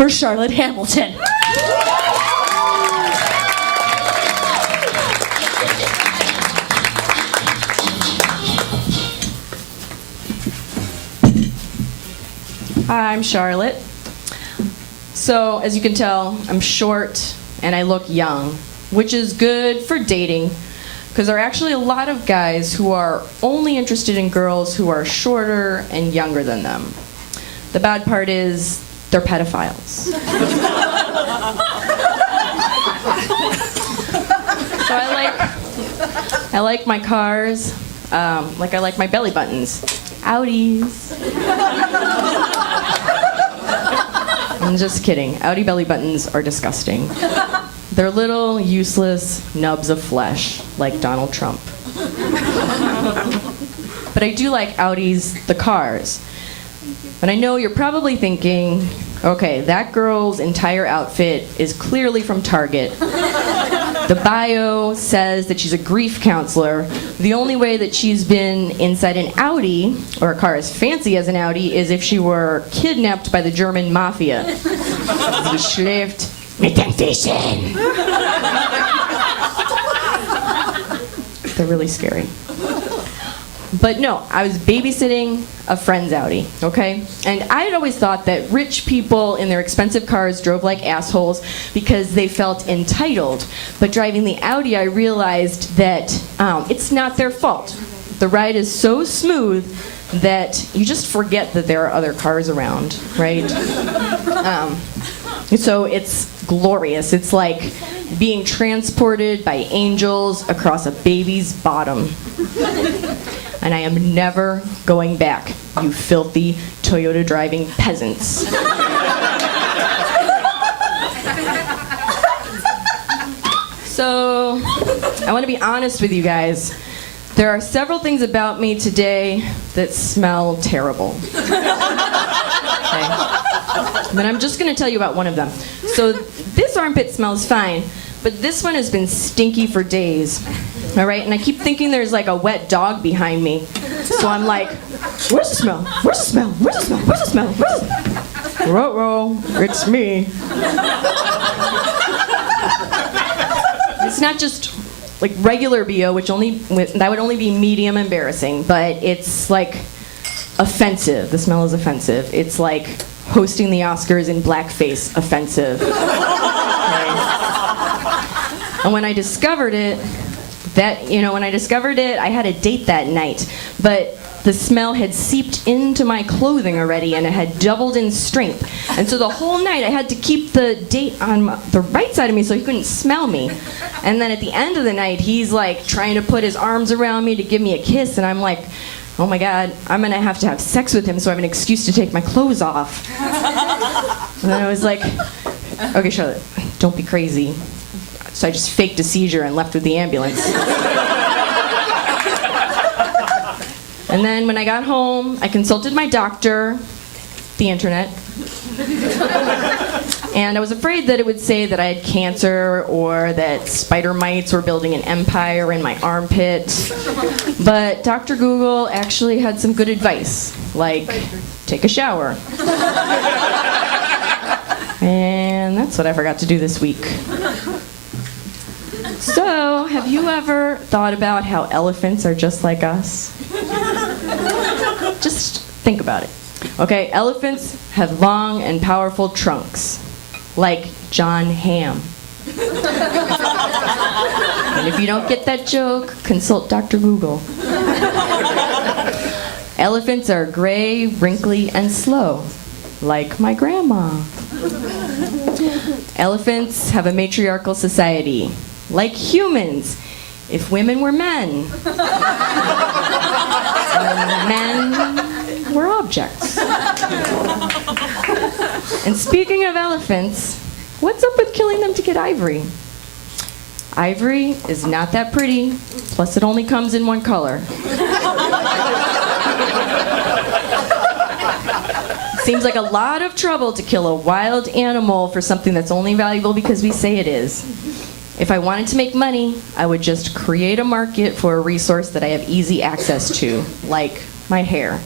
for Charlotte Hamilton. Hi, I'm Charlotte. So, as you can tell, I'm short and I look young, which is good for dating, because there are actually a lot of guys who are only interested in girls who are shorter and younger than them. The bad part is they're pedophiles. So I like my cars, like I like my belly buttons. Audis. I'm just kidding. Audi belly buttons are disgusting. They're little, useless nubs of flesh, like Donald Trump. But I do like Audis, the cars. And I know you're probably thinking, okay, that girl's entire outfit is clearly from Target. The bio says that she's a grief counselor. The only way that she's been inside an Audi, or a car as fancy as an Audi, is if she were kidnapped by the German mafia. Geschläft mit dem Fischen. They're really scary. But no, I was babysitting a friend's Audi, okay? And I had always thought that rich people in their expensive cars drove like assholes because they felt entitled. But driving the Audi, I realized that it's not their fault. The ride is so smooth that you just forget that there are other cars around, right? So it's glorious. It's like being transported by angels across a baby's bottom. And I am never going back, you filthy Toyota driving peasants. So, I want to be honest with you guys. There are several things about me today that smell terrible. Okay. But I'm just going to tell you about one of them. So, this armpit smells fine, but this one has been stinky for days. All right, and I keep thinking there's like a wet dog behind me. So I'm like, where's the smell? Where's the smell? Where's the smell? Where's the smell? Where's the... Ruh-roh, it's me. It's not just like regular BO, that would only be medium embarrassing, but it's like offensive. The smell is offensive. It's like hosting the Oscars in blackface offensive. Okay. And when I discovered it, I had a date that night, but the smell had seeped into my clothing already and it had doubled in strength. And so the whole night I had to keep the date on the right side of me so he couldn't smell me. And then at the end of the night, he's like trying to put his arms around me to give me a kiss, and I'm like, oh my God, I'm gonna have to have sex with him so I have an excuse to take my clothes off. And then I was like, okay, Charlotte, don't be crazy. So I just faked a seizure and left with the ambulance. And then when I got home, I consulted my doctor, the internet, and I was afraid that it would say that I had cancer or that spider mites were building an empire in my armpit. But Dr. Google actually had some good advice, like take a shower. And that's what I forgot to do this week. So, have you ever thought about how elephants are just like us? Just think about it. Okay, elephants have long and powerful trunks, like John Hamm. And if you don't get that joke, consult Dr. Google. Elephants are gray, wrinkly, and slow, like my grandma. Elephants have a matriarchal society, like humans, if women were men. And men were objects. And speaking of elephants, what's up with killing them to get ivory? Ivory is not that pretty, plus it only comes in one color. Seems like a lot of trouble to kill a wild animal for something that's only valuable because we say it is. If I wanted to make money, I would just create a market for a resource that I have easy access to, like my hair.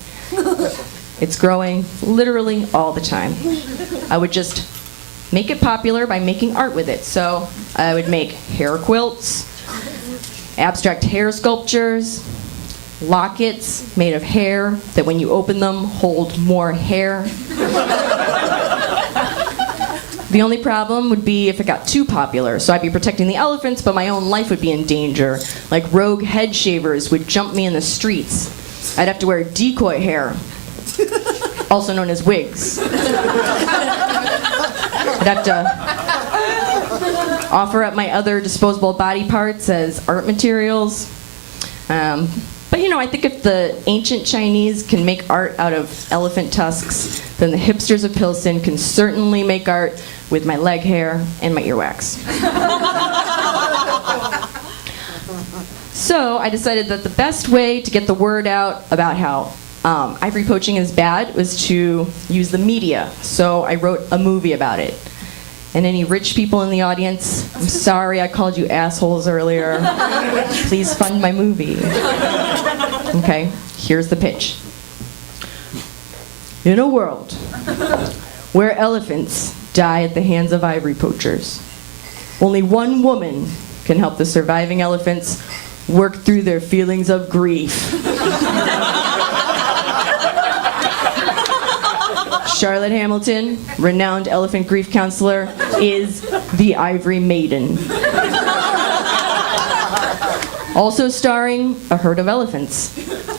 It's growing literally all the time. I would just make it popular by making art with it. So I would make hair quilts, abstract hair sculptures, lockets made of hair that when you open them hold more hair. The only problem would be if it got too popular, so I'd be protecting the elephants, but my own life would be in danger. Like rogue head shavers would jump me in the streets. I'd have to wear decoy hair, also known as wigs. I'd have to offer up my other disposable body parts as art materials. But you know, I think if the ancient Chinese can make art out of elephant tusks, then the hipsters of Pilsen can certainly make art with my leg hair and my earwax. So I decided that the best way to get the word out about how ivory poaching is bad was to use the media. So I wrote a movie about it. And any rich people in the audience, I'm sorry I called you assholes earlier. Please fund my movie. Okay, here's the pitch. In a world where elephants die at the hands of ivory poachers, only one woman can help the surviving elephants work through their feelings of grief. Charlotte Hamilton, renowned elephant grief counselor, is the Ivory Maiden. Also starring a herd of elephants,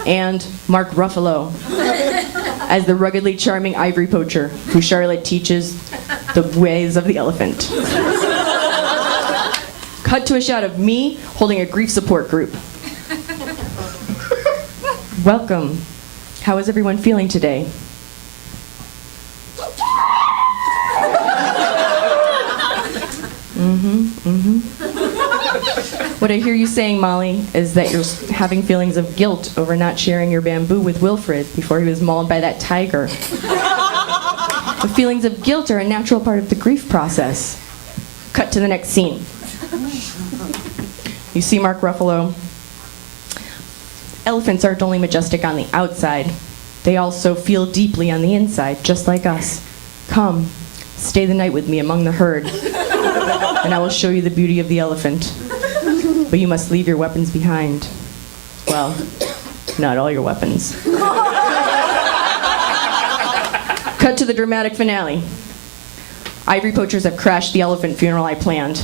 and Mark Ruffalo as the ruggedly charming ivory poacher who Charlotte teaches the ways of the elephant. Cut to a shot of me holding a grief support group. Welcome. How is everyone feeling today? What I hear you saying, Molly, is that you're having feelings of guilt over not sharing your bamboo with Wilfred before he was mauled by that tiger. The feelings of guilt are a natural part of the grief process. Cut to the next scene. You see Mark Ruffalo. Elephants aren't only majestic on the outside, they also feel deeply on the inside, just like us. Come, stay the night with me among the herd, and I will show you the beauty of the elephant. But you must leave your weapons behind. Well, not all your weapons. Cut to the dramatic finale. Ivory poachers have crashed the elephant funeral I planned.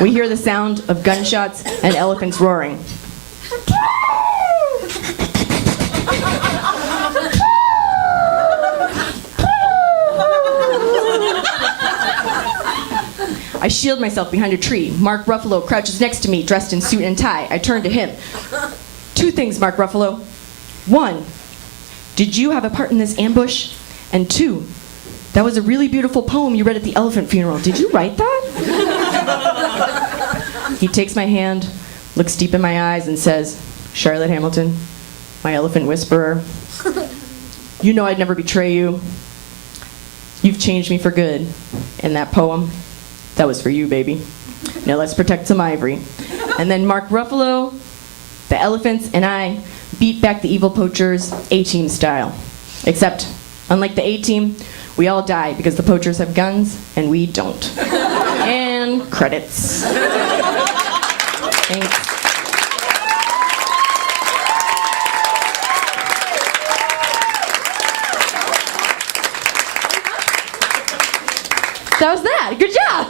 We hear the sound of gunshots and elephants roaring. I shield myself behind a tree. Mark Ruffalo crouches next to me, dressed in suit and tie. I turn to him. Two things, Mark Ruffalo. One, did you have a part in this ambush? And two, that was a really beautiful poem you read at the elephant funeral. Did you write that? He takes my hand, looks deep in my eyes, and says, Charlotte Hamilton, my elephant whisperer, you know I'd never betray you. You've changed me for good. And that poem, that was for you, baby. Now let's protect some ivory. And then Mark Ruffalo, the elephants, and I beat back the evil poachers A-Team style. Except, unlike the A-Team, we all die because the poachers have guns and we don't. And credits. Thanks. That was that. Good job.